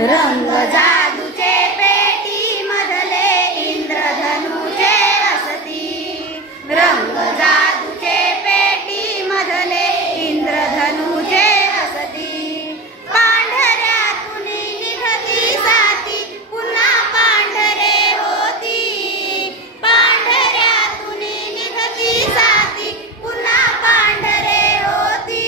रंग जादूचे पेटी मधले इंद्रधनुचे असती, रंग जादूचे पेटी मधले इंद्रधनुचे असती। पांढऱ्यातून निघती साती पुन्हा पांढरे होती, पांढऱ्यातून निघती साती पुन्हा पांढरे होती।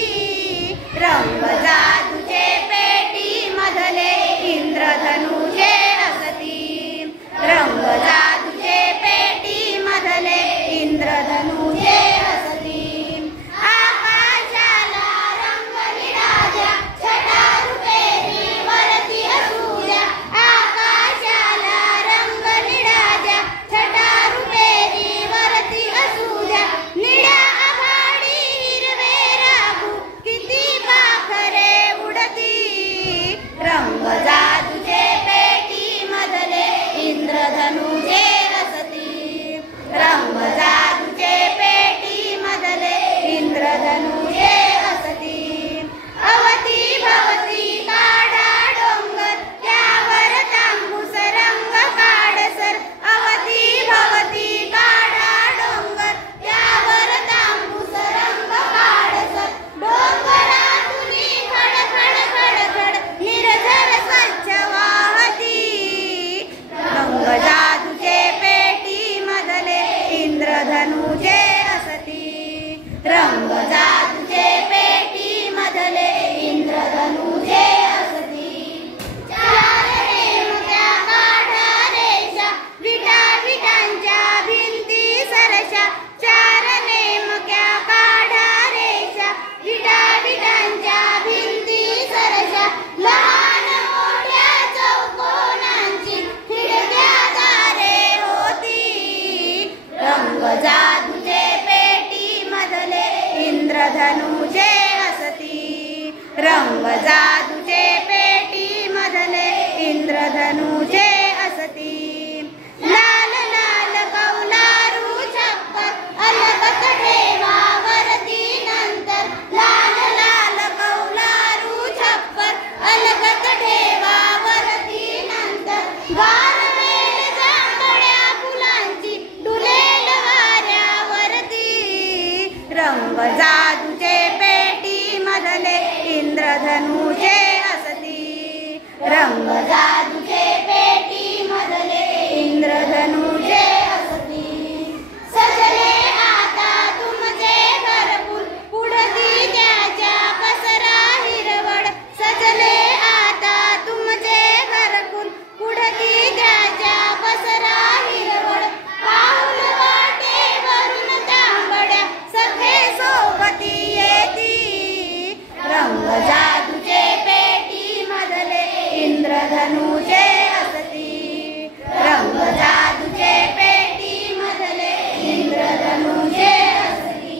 रंग जादूचे पेटी मधले इंद्रधनुचे असती, रंग जादूचे पेटी मधले इंद्रधनुचे असती। आकाशाला रंग निळाद्या छटा रुपेरी वरती असू द्या, आकाशाला रंग निळाद्या छटा रुपेरी वरती असू द्या। निळ्या आभाळी हिरवे राहू किती पाखरे उडती, रंग जादूचे पेटी मधले इंद्रधनुचे असती, रंग जादूचे पेटी मधले इंद्रधनुचे असती। अवती भवती काढा डोंगर त्यावर तांबूस रंग काढसर, अवती भवती काढा डोंगर त्यावर तांबूस रंग काढसर। डोंगरातून खड खड खड खड निर्झर स्वच्छ वाहती, रंग जादूचे पेटी मधले इंद्रधनुचे असती, रंग जादूचे पेटी मधले इंद्रधनुचे असती। चार नेमक्या काढा रेषा विटा विटांच्या भिंती सरशा, चार नेमक्या काढा रेषा विटा विटांच्या भिंती सरशा। लहान मोठ्या चौकोनांची खिडक्या दारे होती, रंग जादूचे पेटी मधले इंद्रधनुचे असती, रंग जादूचे पेटी मधले इंद्रधनुचे असती। लाल लाल कौलारू छप्पर अलगत ठेवा वरती नंतर, लाल लाल कौलारू छप्पर अलगत ठेवा वरती नंतर। गारवेल जांभळ्या फुलांची डुलेल वाऱ्यावरती, रंग जादूचे पेटी मधले इंद्रधनुचे असती, रंग जादूचे पेटी मधले इंद्रधनुचे असती। सजले आता तुमचे घरकुल पुढती त्याच्या पसरा हिरवळ, सजले आता तुमचे घरकुल पुढती त्याच्या पसरा हिरवळ। पाऊल वाटेवरून तांबड्या सखे सोबती येती, रंग जादूचे पेटी मधले इंद्रधनुचे असती, रंग जादूचे पेटी मधले इंद्रधनुचे असती।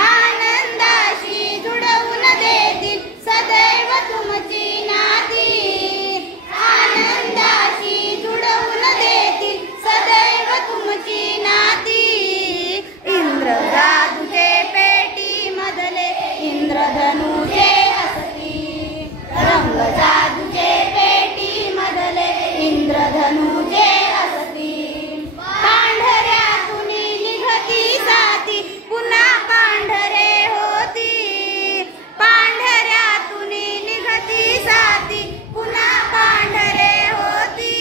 आनंदाशी जुडवून देतील सदैव तुमची नाती, आनंदाशी जुडवून देतील सदैव तुमची नाती। इंद्र जादूचे पेटी मधले इंद्रधनुचे असती, रंग जादूचे पेटी मधले इंद्रधनुचे असती। पांढऱ्यातून निघती साती पुन्हा पांढरे होती, पांढऱ्यातून निघती साती पुन्हा पांढरे होती।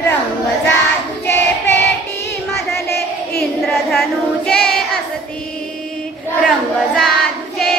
रंग जादूचे पेटी मधले इंद्रधनुचे असती, रंग जादूचे